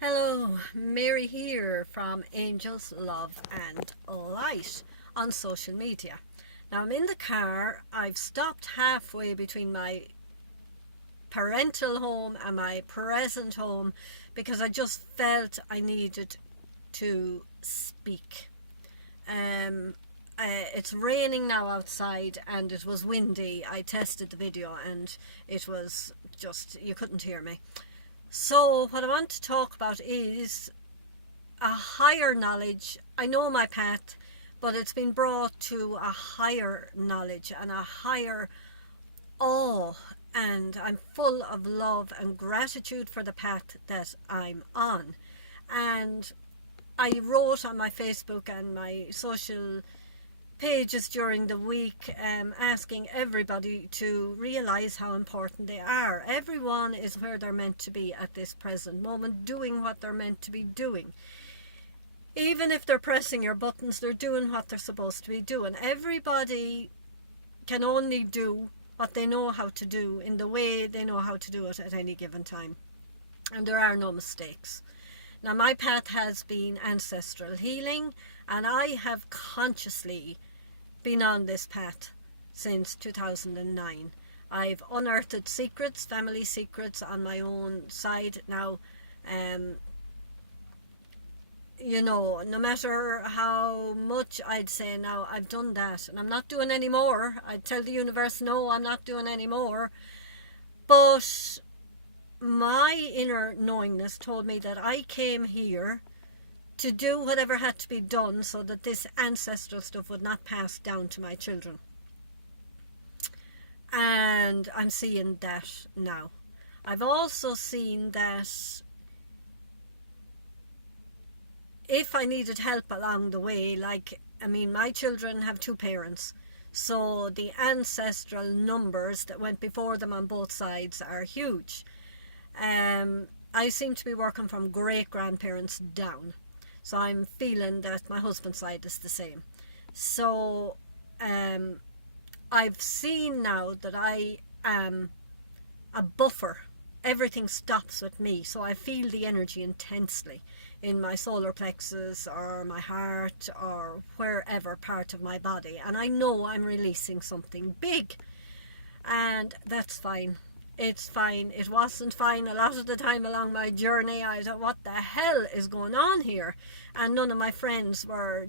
Hello, Mary here from Angels, Love and Light on social media. Now I'm in the car. I've stopped halfway between my parental home and my present home because I just felt I needed to speak. Um, it's raining now outside and it was windy. I tested the video and it was just, you couldn't hear me. So what I want to talk about is a higher knowledge. I know my path, but it's been brought to a higher knowledge and a higher awe, and I'm full of love and gratitude for the path that I'm on. And I wrote on my Facebook and my social pages during the week, asking everybody to realise how important they are. Everyone is where they're meant to be at this present moment, doing what they're meant to be doing. Even if they're pressing your buttons, they're doing what they're supposed to be doing. Everybody can only do what they know how to do in the way they know how to do it at any given time. And there are no mistakes. Now, my path has been ancestral healing, and I have consciously been on this path since 2009. I've unearthed secrets, family secrets on my own side. Now, no matter how much I'd say now, I've done that and I'm not doing any more. I'd tell the universe, no, I'm not doing any more. But my inner knowingness told me that I came here to do whatever had to be done so that this ancestral stuff would not pass down to my children. And I'm seeing that now. I've also seen that if I needed help along the way, my children have two parents, so the ancestral numbers that went before them on both sides are huge. I seem to be working from great-grandparents down. So I'm feeling that my husband's side is the same. So I've seen now that I am a buffer. Everything stops with me. So I feel the energy intensely in my solar plexus or my heart or wherever part of my body. And I know I'm releasing something big. And that's fine. It's fine. It wasn't fine a lot of the time along my journey. I thought, what the hell is going on here? And none of my friends were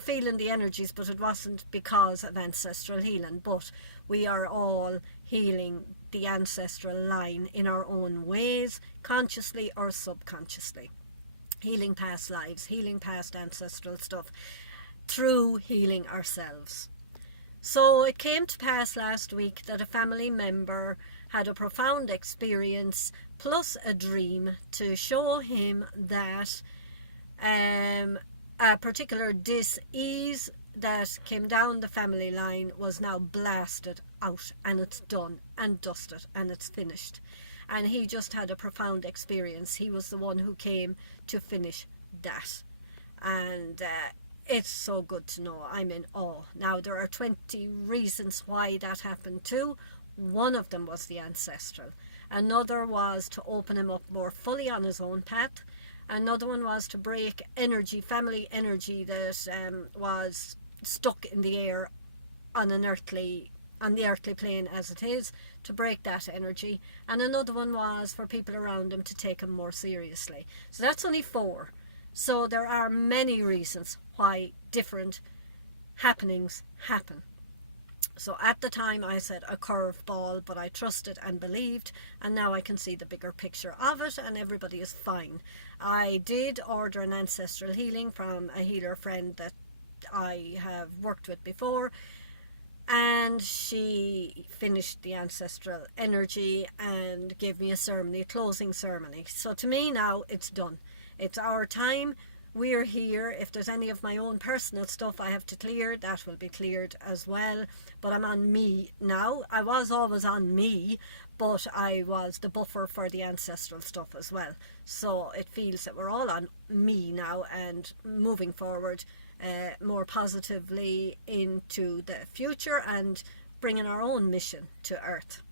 feeling the energies, but it wasn't because of ancestral healing. But we are all healing the ancestral line in our own ways, consciously or subconsciously. Healing past lives, healing past ancestral stuff, through healing ourselves. So it came to pass last week that a family member had a profound experience plus a dream to show him that a particular dis-ease that came down the family line was now blasted out, and it's done and dusted and it's finished. And he just had a profound experience. He was the one who came to finish that. And it's so good to know. I'm in awe. Now, there are 20 reasons why that happened too. One of them was the ancestral. Another was to open him up more fully on his own path. Another one was to break energy, family energy that was stuck in the air on the earthly plane as it is, to break that energy. And another one was for people around him to take him more seriously. So that's only 4. So there are many reasons why different happenings happen. So at the time I said a curveball, but I trusted and believed, and now I can see the bigger picture of it, and everybody is fine. I did order an ancestral healing from a healer friend that I have worked with before, and she finished the ancestral energy and gave me a ceremony, a closing ceremony. So to me now, it's done. It's our time. We're here. If there's any of my own personal stuff I have to clear, that will be cleared as well. But I'm on me now. I was always on me, but I was the buffer for the ancestral stuff as well. So it feels that we're all on me now and moving forward more positively into the future and bringing our own mission to Earth.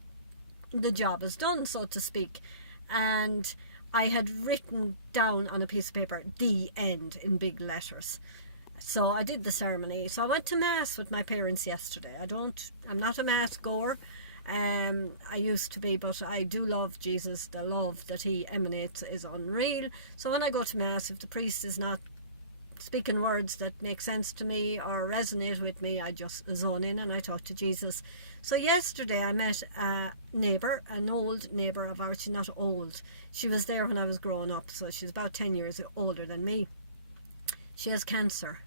The job is done, so to speak. And I had written down on a piece of paper, "The End," in big letters. So I did the ceremony. So I went to Mass with my parents yesterday. I'm not a Mass goer. I used to be, but I do love Jesus. The love that he emanates is unreal. So when I go to Mass, if the priest is not speaking words that make sense to me or resonate with me, I just zone in and I talk to Jesus. So yesterday I met a neighbour, an old neighbour of ours. She's not old. She was there when I was growing up, so she's about 10 years older than me. She has cancer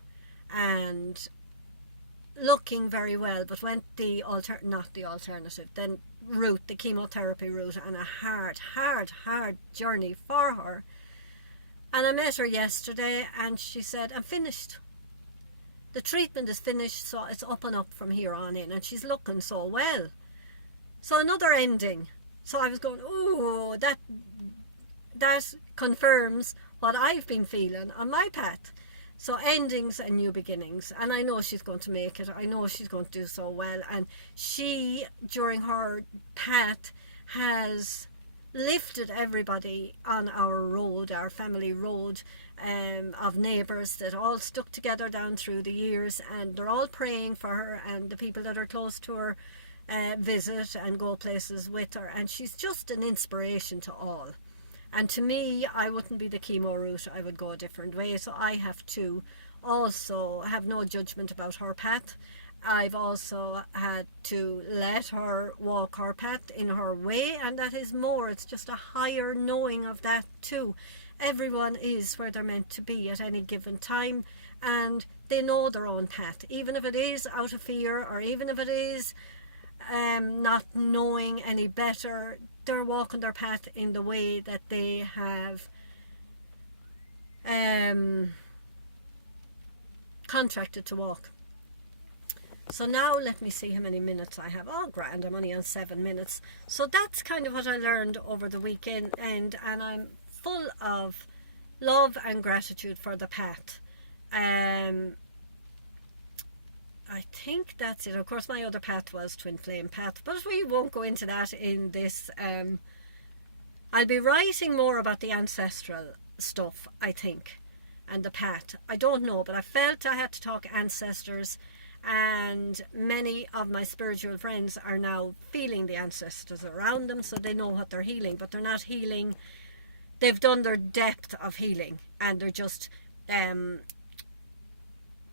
and looking very well, but went the route, the chemotherapy route, and a hard journey for her. And I met her yesterday and she said, "I'm finished. The treatment is finished, so it's up and up from here on in." And she's looking so well. So another ending. So I was going, oh, that confirms what I've been feeling on my path. So endings and new beginnings. And I know she's going to make it. I know she's going to do so well. And she, during her path, has lifted everybody on our road, our family road, of neighbours that all stuck together down through the years, and they're all praying for her, and the people that are close to her visit and go places with her, and she's just an inspiration to all. And to me, I wouldn't be the chemo route, I would go a different way. So I have to also have no judgment about her path. I've also had to let her walk her path in her way, and that is more, it's just a higher knowing of that too. Everyone is where they're meant to be at any given time, and they know their own path, even if it is out of fear, or even if it is not knowing any better. They're walking their path in the way that they have contracted to walk. So now let me see how many minutes I have. Oh, grand, I'm only on 7 minutes. So that's kind of what I learned over the weekend, and I'm full of love and gratitude for the path. I think that's it. Of course, my other path was Twin Flame path, but we won't go into that in this. I'll be writing more about the ancestral stuff, I think, and the path. I don't know, but I felt I had to talk ancestors. And many of my spiritual friends are now feeling the ancestors around them, so they know what they're healing, but they're not healing. They've done their depth of healing, and they're just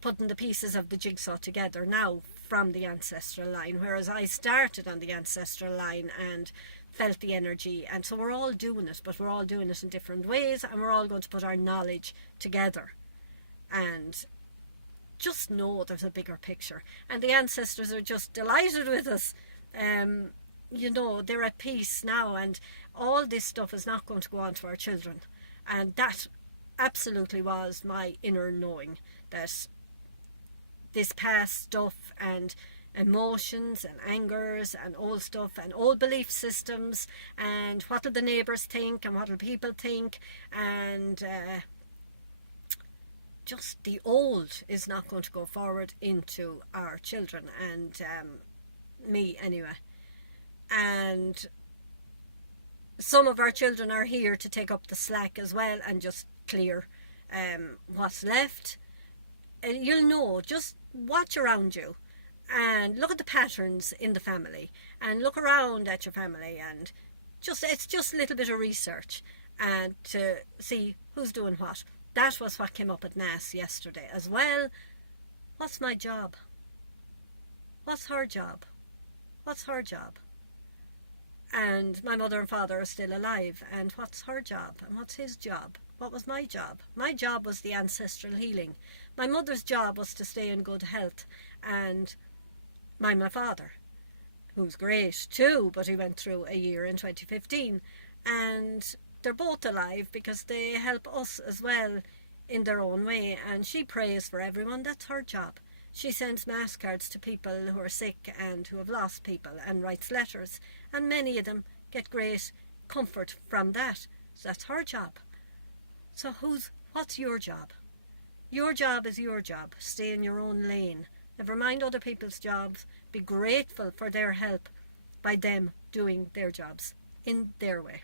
putting the pieces of the jigsaw together now from the ancestral line, whereas I started on the ancestral line and felt the energy. And so we're all doing it, but we're all doing it in different ways, and we're all going to put our knowledge together and just know there's a bigger picture. And the ancestors are just delighted with us. You know, they're at peace now, and all this stuff is not going to go on to our children. And that absolutely was my inner knowing, that this past stuff and emotions and angers and old stuff and old belief systems, and what do the neighbours think and what do people think, and just the old is not going to go forward into our children, and me anyway. And some of our children are here to take up the slack as well and just clear what's left. You'll know, just watch around you and look at the patterns in the family and look around at your family, and it's just a little bit of research and to see who's doing what. That was what came up at Mass yesterday as well. What's my job? What's her job? What's her job? And my mother and father are still alive, and what's her job? And what's his job? What was my job? My job was the ancestral healing. My mother's job was to stay in good health, and my father, who's great too, but he went through a year in 2015, and they're both alive because they help us as well in their own way. And she prays for everyone. That's her job. She sends mass cards to people who are sick and who have lost people, and writes letters, and many of them get great comfort from that. So that's her job. So what's your job? Your job is your job. Stay in your own lane. Never mind other people's jobs. Be grateful for their help by them doing their jobs in their way.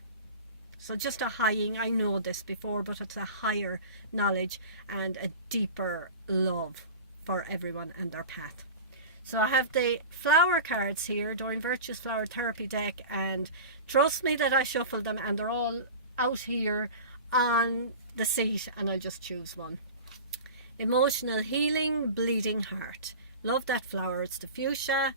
So just a highing, I know this before, but it's a higher knowledge and a deeper love for everyone and their path. So I have the flower cards here, Doreen Virtue's Flower Therapy deck, and trust me that I shuffled them and they're all out here on the seat, and I'll just choose one. Emotional Healing, Bleeding Heart. Love that flower, it's the fuchsia.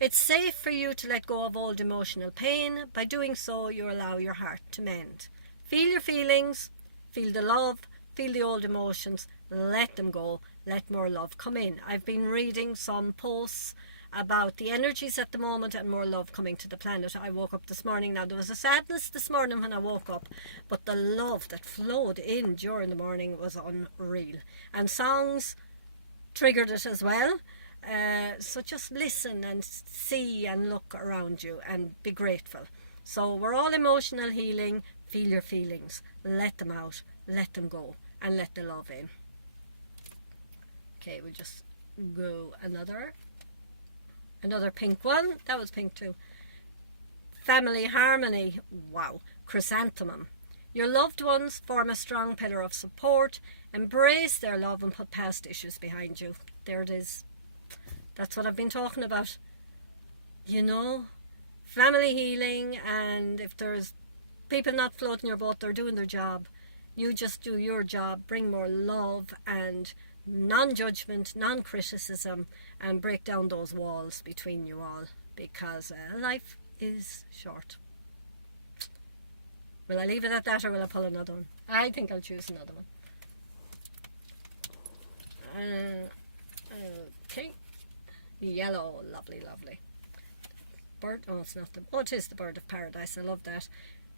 It's safe for you to let go of old emotional pain. By doing so, you allow your heart to mend. Feel your feelings, feel the love, feel the old emotions, let them go, let more love come in. I've been reading some posts about the energies at the moment and more love coming to the planet. I woke up this morning, now there was a sadness this morning when I woke up, but the love that flowed in during the morning was unreal. And songs triggered it as well. So just listen and see and look around you and be grateful. So we're all emotional healing. Feel your feelings, let them out, let them go, and let the love in. Okay, we'll just go another pink one. That was pink too. Family Harmony. Wow. Chrysanthemum. Your loved ones form a strong pillar of support. Embrace their love and put past issues behind you. There it is. That's what I've been talking about. You know, family healing, and if there's people not floating your boat, they're doing their job. You just do your job, bring more love and non-judgment, non-criticism, and break down those walls between you all, because life is short. Will I leave it at that, or will I pull another one? I think I'll choose another one. Okay. Yellow, lovely, lovely. Bird, oh, it's not the, oh, it is the bird of paradise. I love that.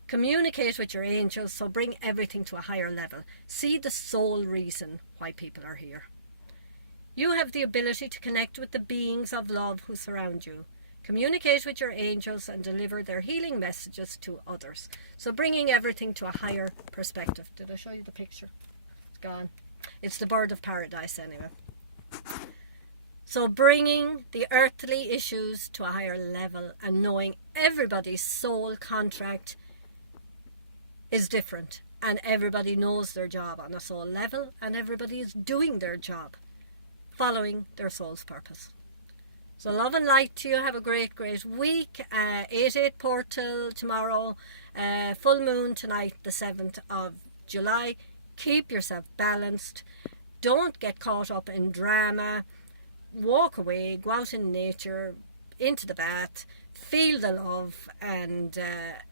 Communicate with your angels, so bring everything to a higher level. See the sole reason why people are here. You have the ability to connect with the beings of love who surround you. Communicate with your angels and deliver their healing messages to others. So bringing everything to a higher perspective. Did I show you the picture? It's gone. It's the bird of paradise anyway. So bringing the earthly issues to a higher level and knowing everybody's soul contract is different, and everybody knows their job on a soul level, and everybody is doing their job, following their soul's purpose. So love and light to you. Have a great, great week. 8/8 portal tomorrow, full moon tonight, the 7th of July. Keep yourself balanced. Don't get caught up in drama. Walk away, go out in nature, into the bath, feel the love, and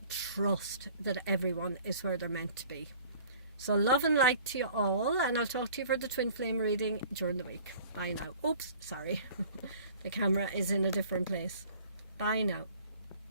trust that everyone is where they're meant to be. So love and light to you all, and I'll talk to you for the twin flame reading during the week. Bye now. Oops, sorry. The camera is in a different place. Bye now.